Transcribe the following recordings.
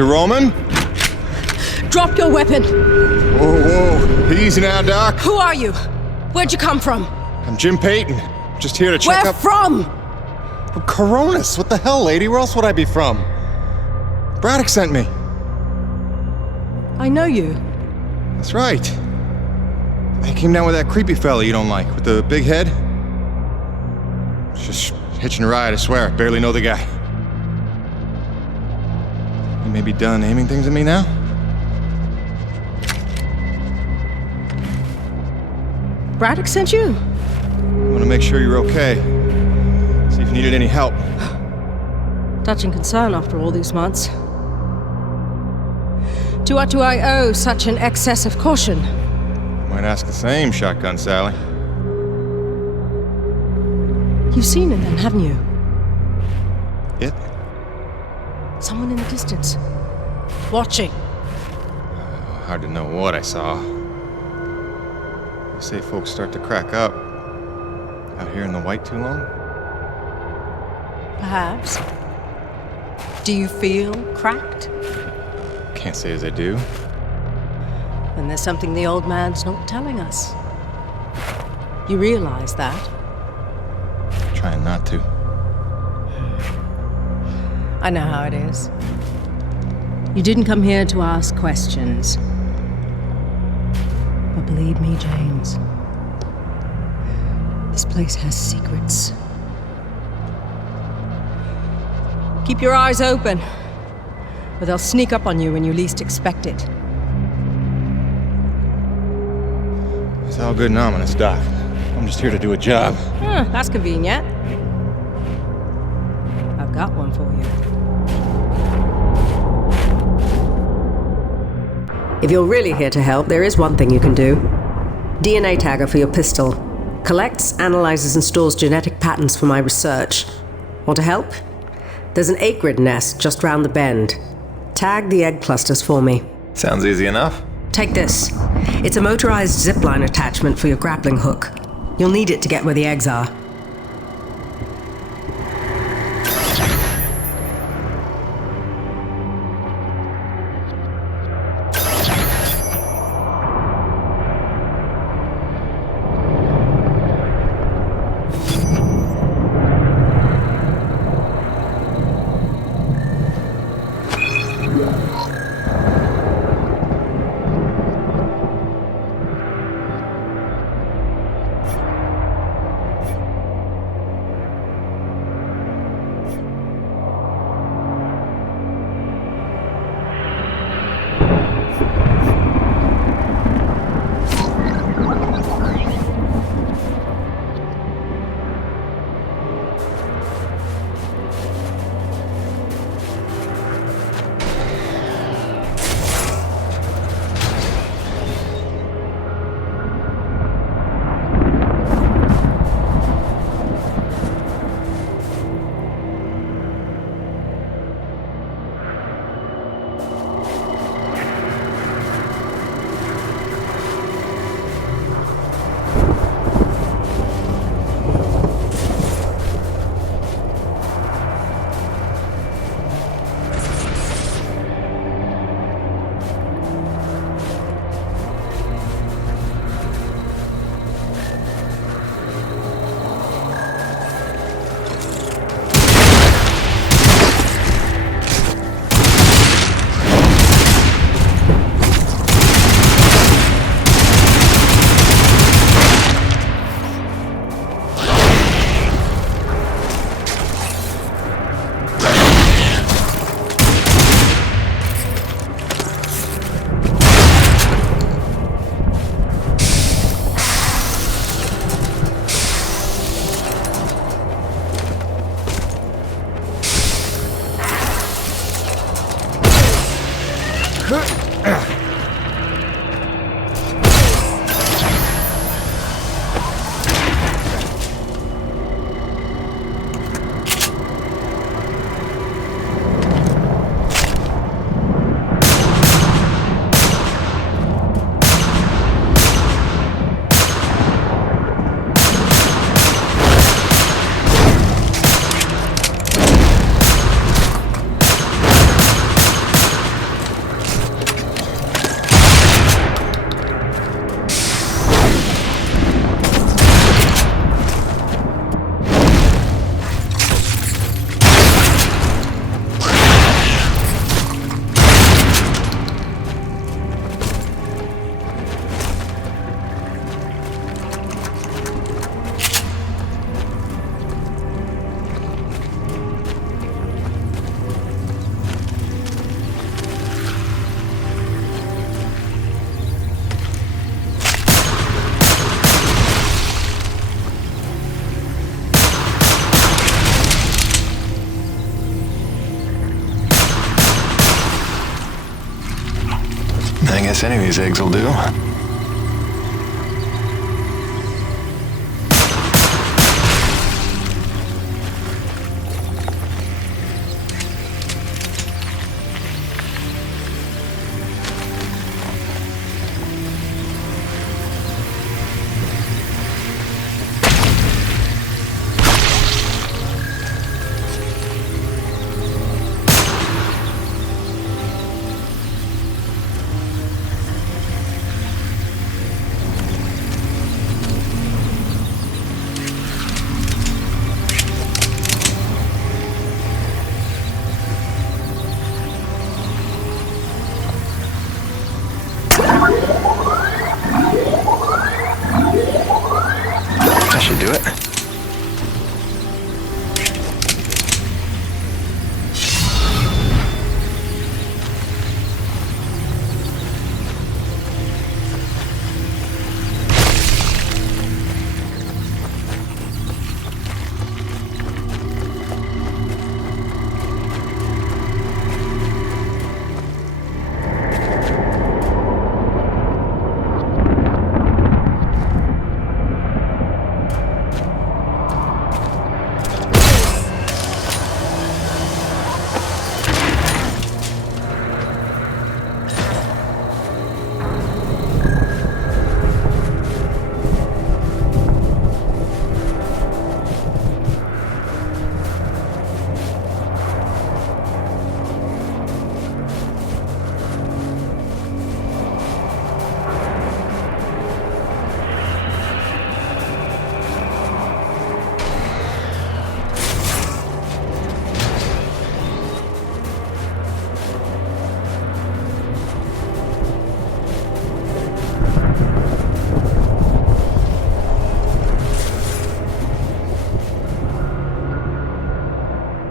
Dr. Roman? Drop your weapon! Whoa, whoa. Easy now, Doc. Who are you? Where'd you come from? I'm Jim Peyton. Just here to check Where up... from? From Coronis. What the hell, lady? Where else would I be from? Braddock sent me. I know you. That's right. I came down with that creepy fella you don't like, with the big head. Just hitching a ride, I swear. I barely know the guy. You may be done aiming things at me now? Braddock sent you? I want to make sure you're okay. See if you needed any help. Touching concern after all these months. To what do I owe such an excess of caution? Might ask the same, Shotgun Sally. You've seen it then, haven't you? It? Someone in the distance. Watching. Hard to know what I saw. They say folks start to crack up. Out here in the white too long? Perhaps. Do you feel cracked? Can't say as I do. Then there's something the old man's not telling us. You realize that? Trying not to. I know how it is. You didn't come here to ask questions. But believe me, James, this place has secrets. Keep your eyes open, or they'll sneak up on you when you least expect it. It's all good and ominous, Doc. I'm just here to do a job. That's convenient. I've got one for you. If you're really here to help, there is one thing you can do. DNA tagger for your pistol. Collects, analyzes, and stores genetic patterns for my research. Want to help? There's an acrid nest just round the bend. Tag the egg clusters for me. Sounds easy enough. Take this. It's a motorized zipline attachment for your grappling hook. You'll need it to get where the eggs are. Guess any of these eggs will do. Do it.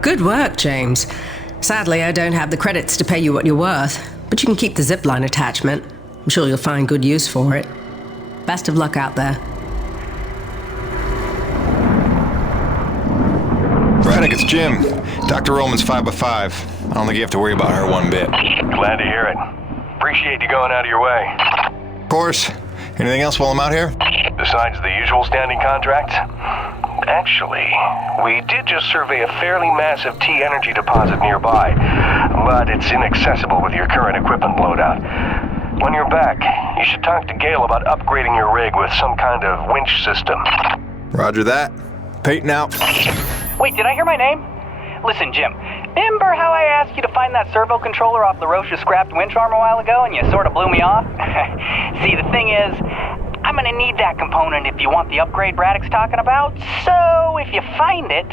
Good work, James. Sadly, I don't have the credits to pay you what you're worth, but you can keep the zipline attachment. I'm sure you'll find good use for it. Best of luck out there. Braddock, it's Jim. Dr. Roman's 5x5. I don't think you have to worry about her one bit. Glad to hear it. Appreciate you going out of your way. Of course. Anything else while I'm out here? Besides the usual standing contracts? Actually, we did just survey a fairly massive T-energy deposit nearby, but it's inaccessible with your current equipment loadout. When you're back, you should talk to Gale about upgrading your rig with some kind of winch system. Roger that. Peyton out. Wait, did I hear my name? Listen, Jim, remember how I asked you to find that servo controller off the Roche's scrapped winch arm a while ago and you sort of blew me off? See, the thing is, I'm gonna need that component if you want the upgrade Braddock's talking about, so if you find it,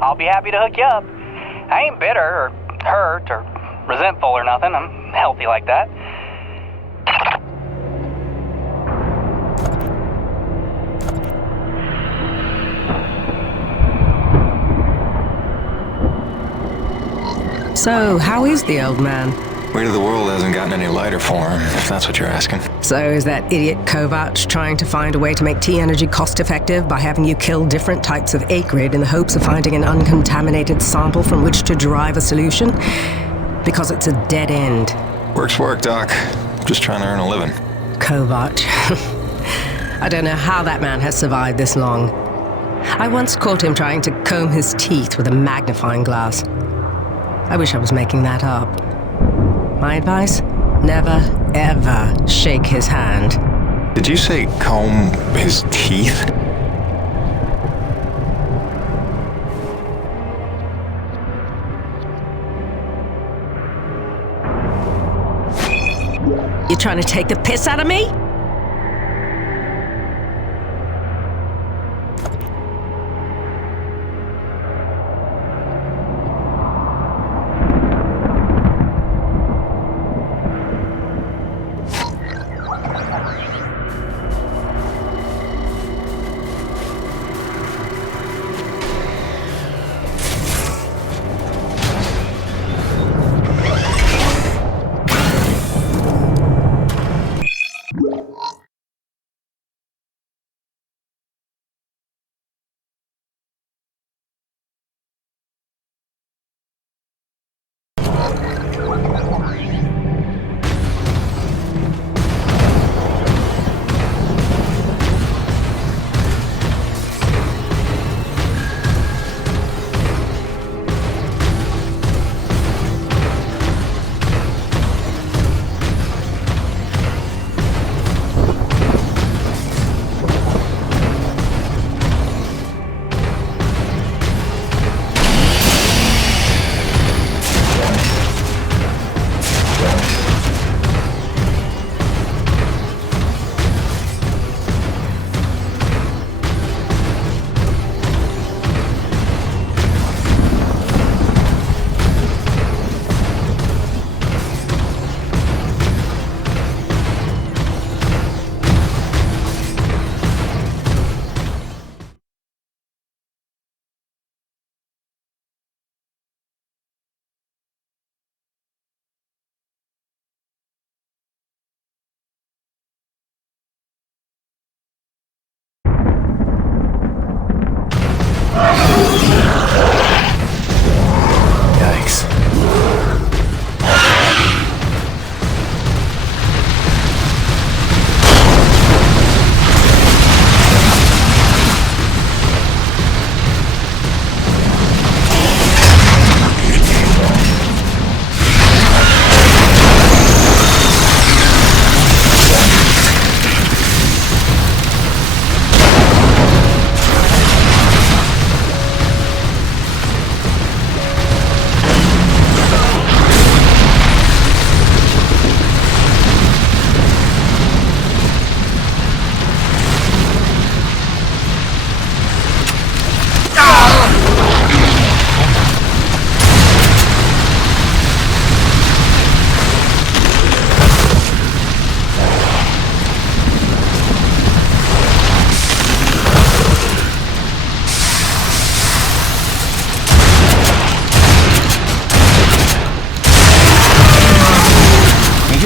I'll be happy to hook you up. I ain't bitter or hurt or resentful or nothing. I'm healthy like that. So, how is the old man? Weight of the world hasn't gotten any lighter for him, if that's what you're asking. So is that idiot Kovac trying to find a way to make T-energy cost-effective by having you kill different types of acrid in the hopes of finding an uncontaminated sample from which to derive a solution? Because it's a dead end. Work's work, Doc. Just trying to earn a living. Kovac. I don't know how that man has survived this long. I once caught him trying to comb his teeth with a magnifying glass. I wish I was making that up. My advice? Never, ever shake his hand. Did you say comb his teeth? You trying to take the piss out of me?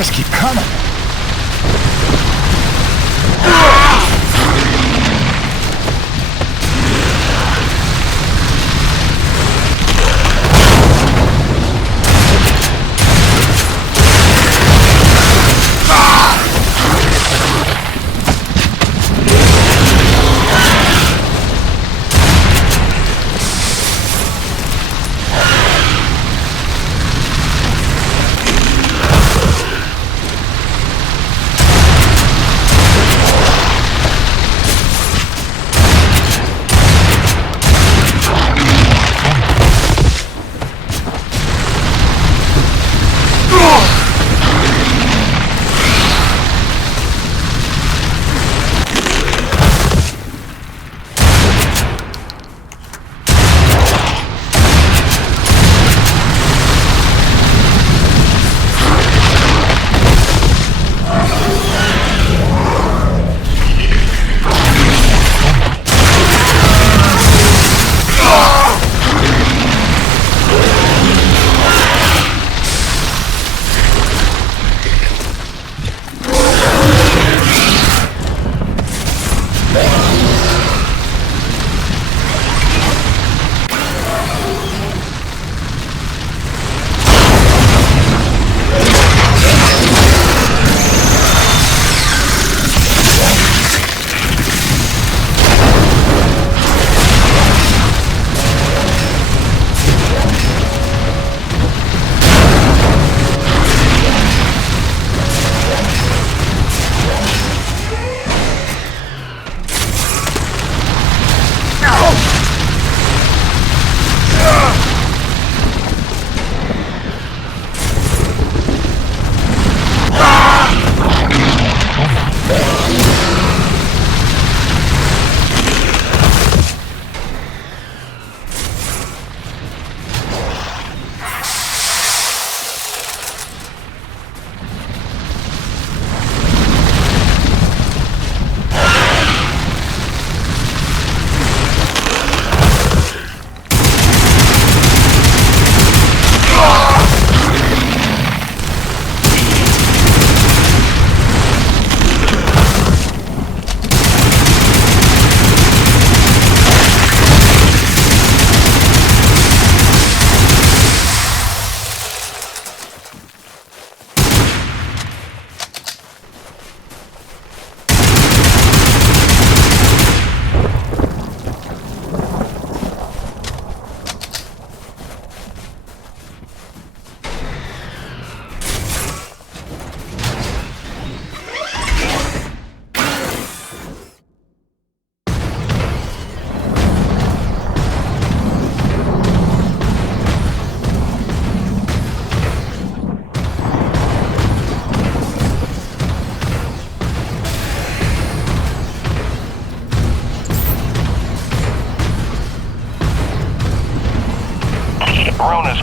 just keep coming.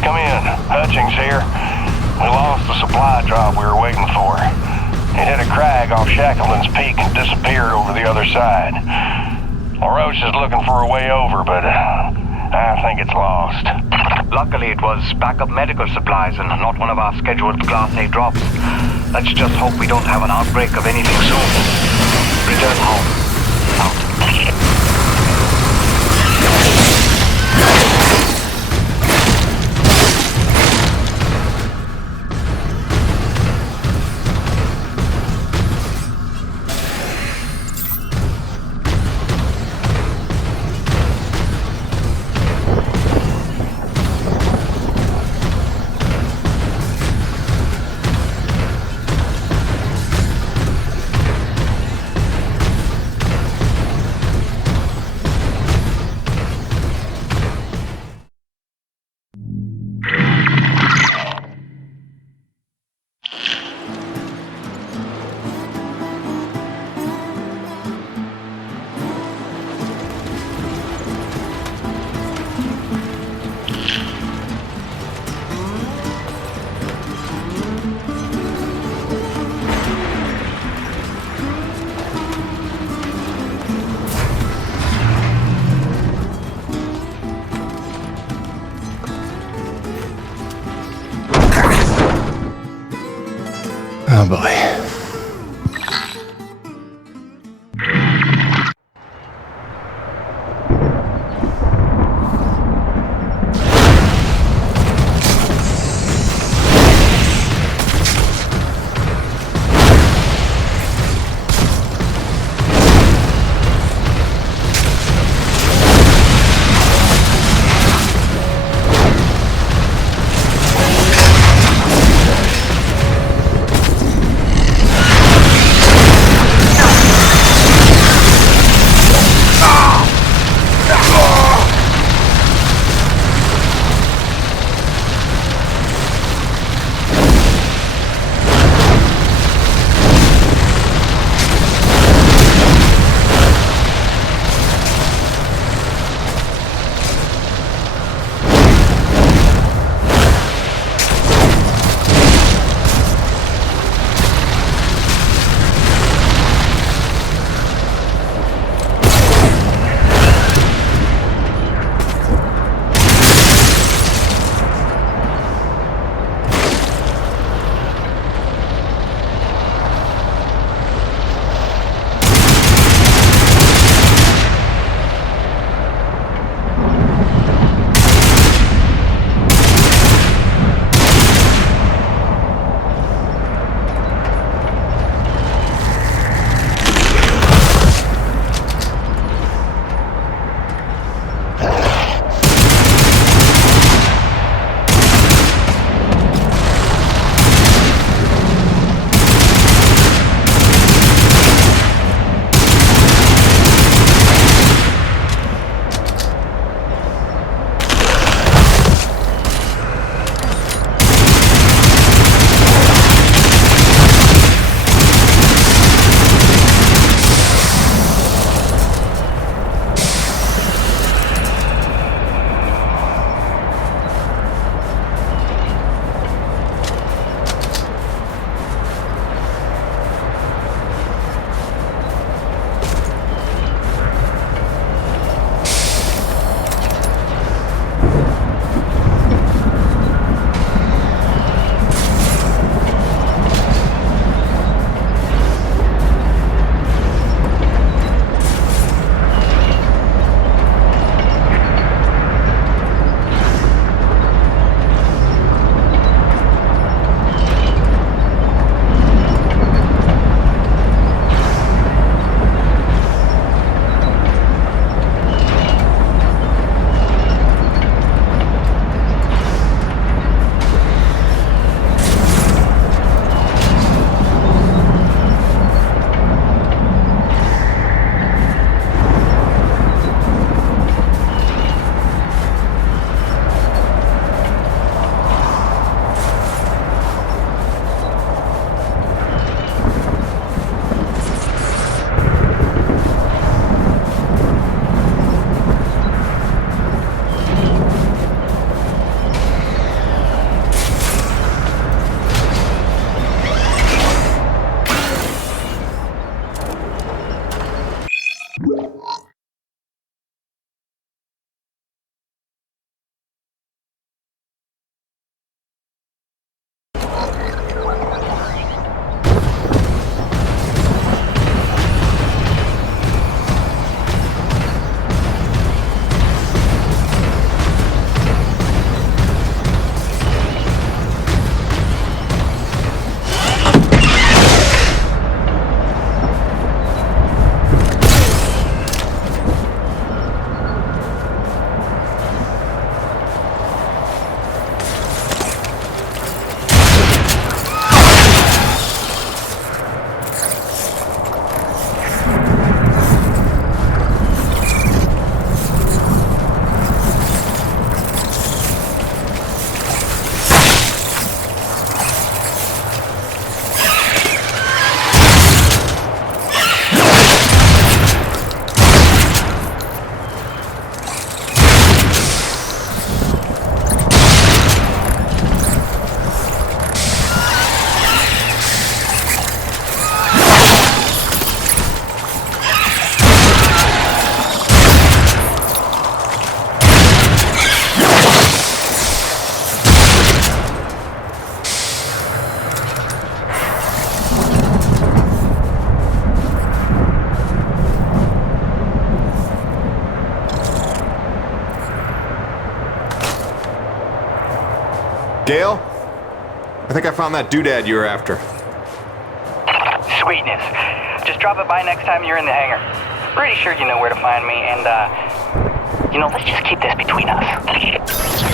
Come in. Hutchings here. We lost the supply drop we were waiting for. It hit a crag off Shackleton's Peak and disappeared over the other side. LaRoche is looking for a way over, but I think it's lost. Luckily, it was backup medical supplies and not one of our scheduled Class A drops. Let's just hope we don't have an outbreak of anything soon. Return home. Out. Gale? I think I found that doodad you were after. Sweetness. Just drop it by next time you're in the hangar. Pretty sure you know where to find me, and, let's just keep this between us.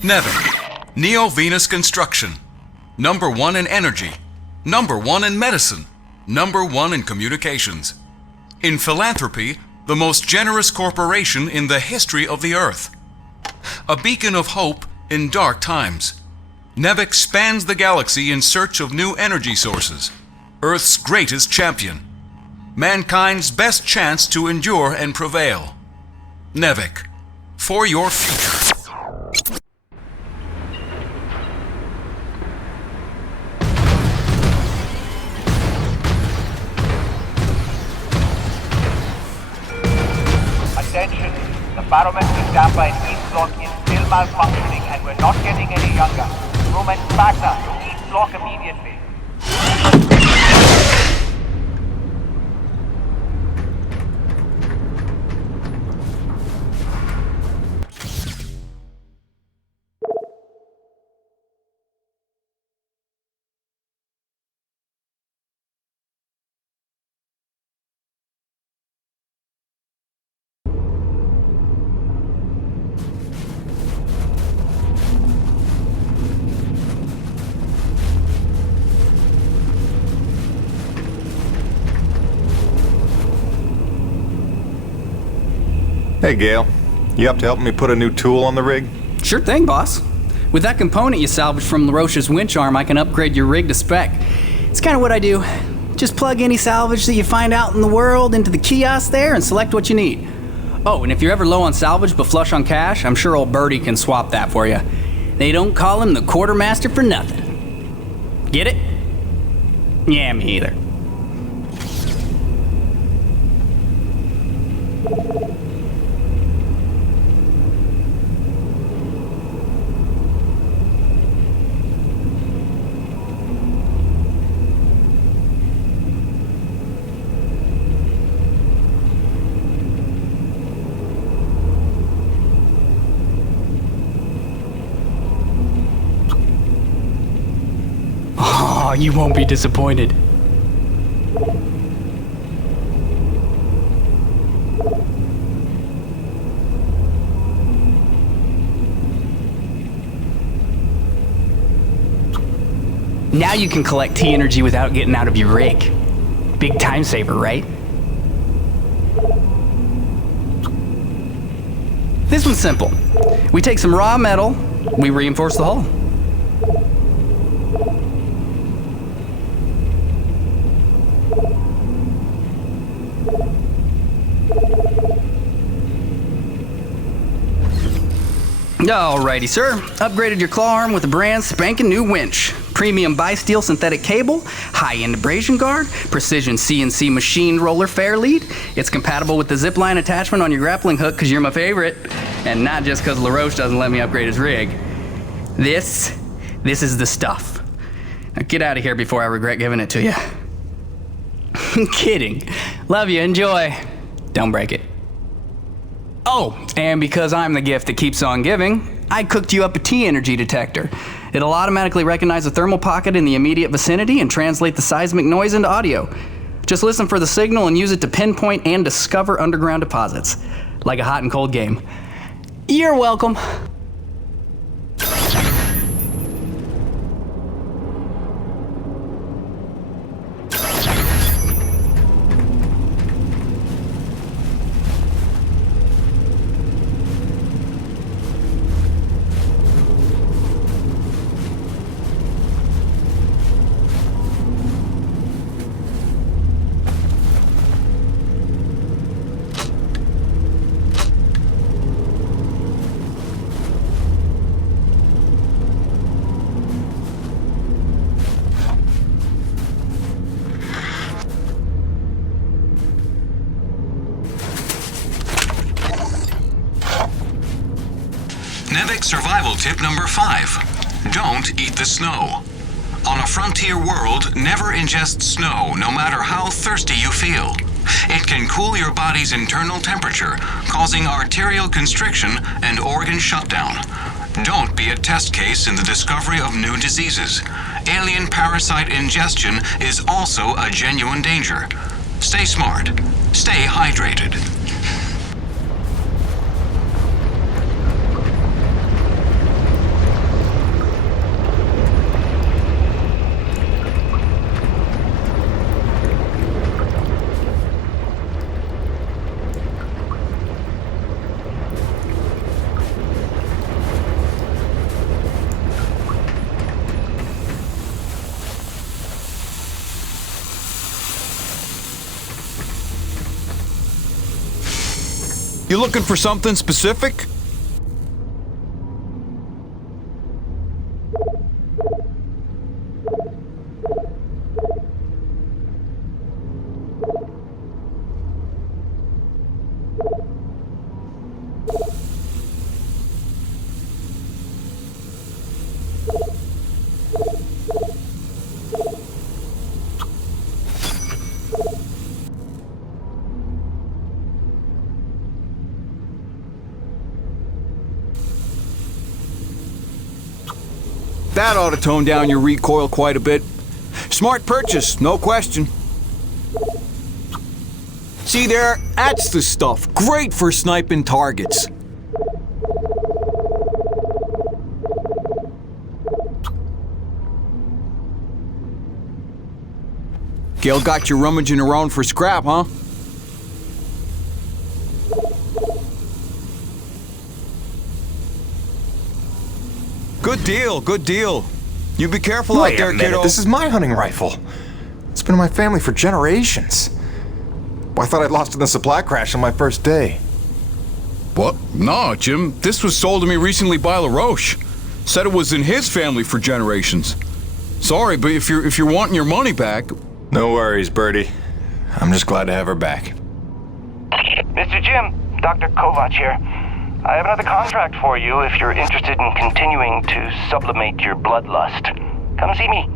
Nevik, Neo Venus Construction. #1 in energy. #1 in medicine. #1 in communications. In philanthropy, the most generous corporation in the history of the Earth. A beacon of hope in dark times. Nevik spans the galaxy in search of new energy sources. Earth's greatest champion. Mankind's best chance to endure and prevail. Nevik, for your future. Attention, the barometric damper in each block is still malfunctioning and we're not getting any younger. Crewmen, faster to each block immediately. Hey, Gale. You up to helping me put a new tool on the rig? Sure thing, boss. With that component you salvaged from LaRoche's winch arm, I can upgrade your rig to spec. It's kind of what I do. Just plug any salvage that you find out in the world into the kiosk there and select what you need. Oh, and if you're ever low on salvage but flush on cash, I'm sure old Birdie can swap that for you. They don't call him the quartermaster for nothing. Get it? Yeah, me either. Oh, you won't be disappointed. Now you can collect T energy without getting out of your rig. Big time saver, right? This one's simple. We take some raw metal, we reinforce the hull. Alrighty, sir. Upgraded your claw arm with a brand spanking new winch. Premium bi-steel synthetic cable, high-end abrasion guard, precision CNC machined roller fair lead. It's compatible with the zipline attachment on your grappling hook because you're my favorite. And not just because LaRoche doesn't let me upgrade his rig. This is the stuff. Now get out of here before I regret giving it to you. Kidding. Love you, enjoy. Don't break it. Oh, and because I'm the gift that keeps on giving, I cooked you up a T-energy detector. It'll automatically recognize a thermal pocket in the immediate vicinity and translate the seismic noise into audio. Just listen for the signal and use it to pinpoint and discover underground deposits. Like a hot and cold game. You're welcome. Survival tip number 5. Don't eat the snow. On a frontier world, never ingest snow, no matter how thirsty you feel. It can cool your body's internal temperature, causing arterial constriction and organ shutdown. Don't be a test case in the discovery of new diseases. Alien parasite ingestion is also a genuine danger. Stay smart. Stay hydrated. You looking for something specific? That ought to tone down your recoil quite a bit. Smart purchase, no question. See there? That's the stuff. Great for sniping targets. Gail got you rummaging around for scrap, huh? Good deal, good deal. You be careful out there, kiddo. This is my hunting rifle. It's been in my family for generations. Well, I thought I'd lost it in the supply crash on my first day. What? No, Jim. This was sold to me recently by LaRoche. Said it was in his family for generations. Sorry, but if you're wanting your money back... No worries, Birdie. I'm just glad to have her back. Mr. Jim, Dr. Kovac here. I have another contract for you if you're interested in continuing to sublimate your bloodlust. Come see me.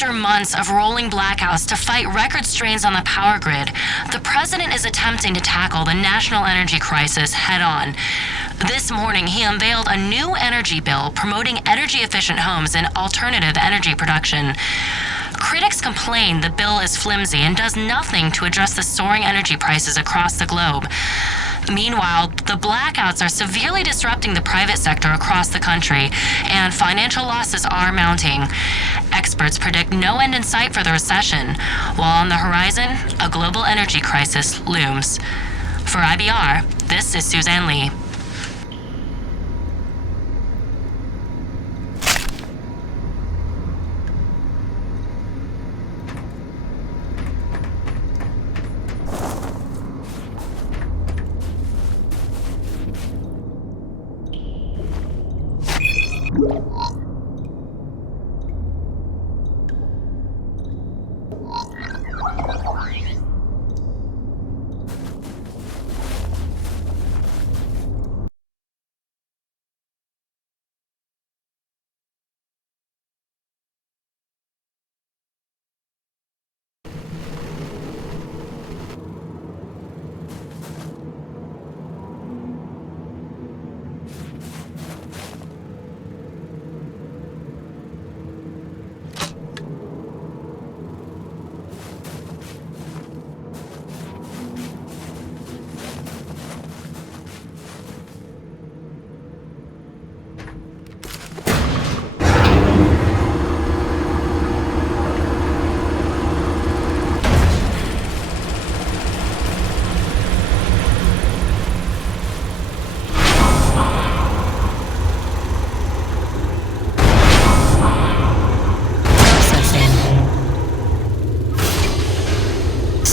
After months of rolling blackouts to fight record strains on the power grid, the president is attempting to tackle the national energy crisis head-on. This morning, he unveiled a new energy bill promoting energy-efficient homes and alternative energy production. Critics complain the bill is flimsy and does nothing to address the soaring energy prices across the globe. Meanwhile, the blackouts are severely disrupting the private sector across the country, and financial losses are mounting. Experts predict no end in sight for the recession, while on the horizon, a global energy crisis looms. For IBR, this is Suzanne Lee.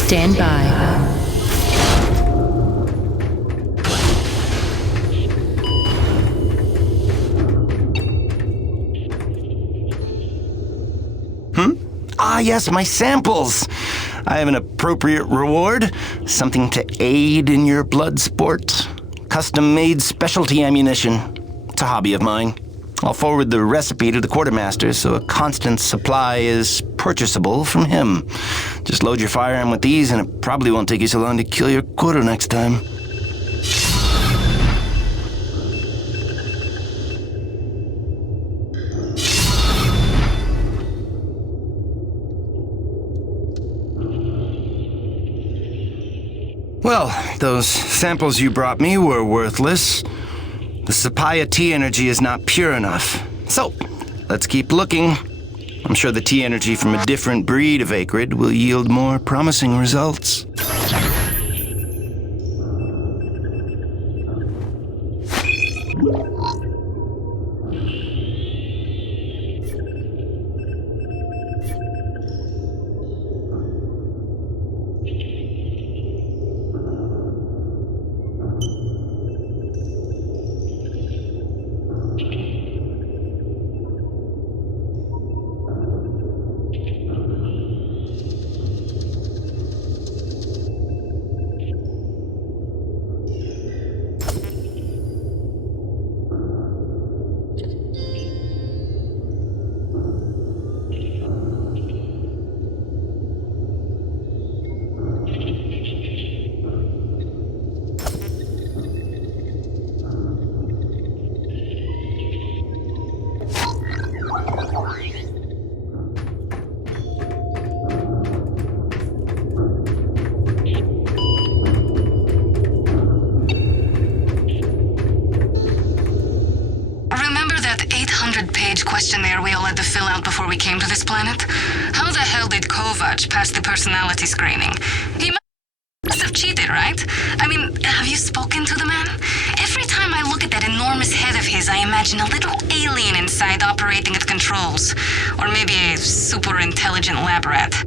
Stand by. Ah, yes, my samples. I have an appropriate reward, something to aid in your blood sport. Custom-made specialty ammunition. It's a hobby of mine. I'll forward the recipe to the quartermaster so a constant supply is purchasable from him. Just load your firearm with these and it probably won't take you so long to kill your quota next time. Well, those samples you brought me were worthless. The Sapaya tea energy is not pure enough. So, let's keep looking. I'm sure the tea energy from a different breed of acrid will yield more promising results. Questionnaire we all had to fill out before we came to this planet? How the hell did Kovac pass the personality screening? He must have cheated, right? I mean, have you spoken to the man? Every time I look at that enormous head of his, I imagine a little alien inside operating at controls. Or maybe a super intelligent lab rat.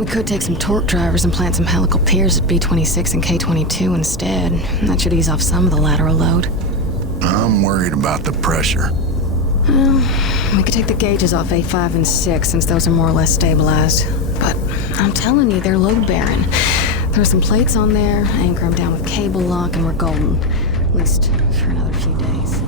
We could take some torque drivers and plant some helical piers at B-26 and K-22 instead. That should ease off some of the lateral load. I'm worried about the pressure. Well, we could take the gauges off A5 and 6 since those are more or less stabilized. But I'm telling you, they're load-bearing. There are some plates on there, anchor them down with cable lock, and we're golden. At least for another few days.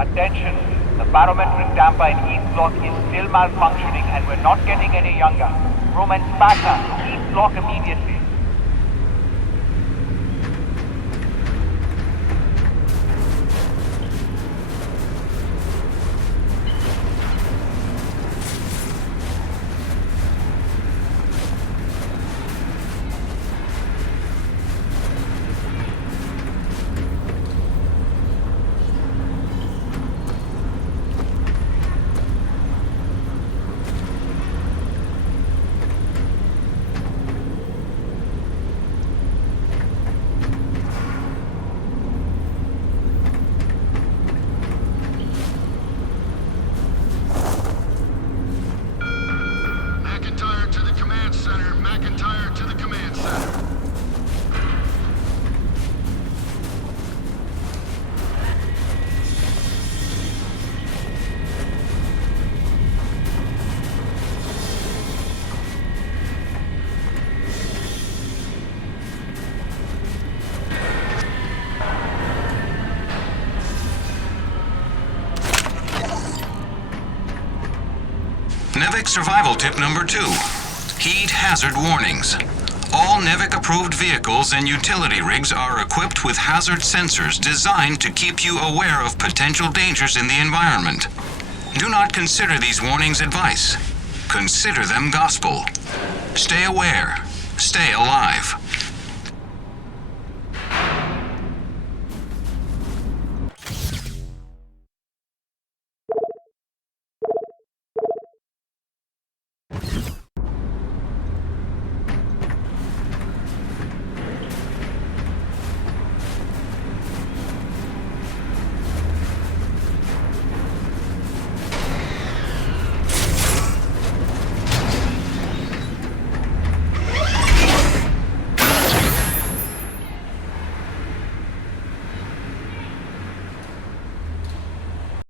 Attention, the barometric damper in East Block is still malfunctioning and we're not getting any younger. Roman Sparta to East Block immediately. NEVIC survival tip number 2. Heed hazard warnings. All NEVIC-approved vehicles and utility rigs are equipped with hazard sensors designed to keep you aware of potential dangers in the environment. Do not consider these warnings advice. Consider them gospel. Stay aware. Stay alive.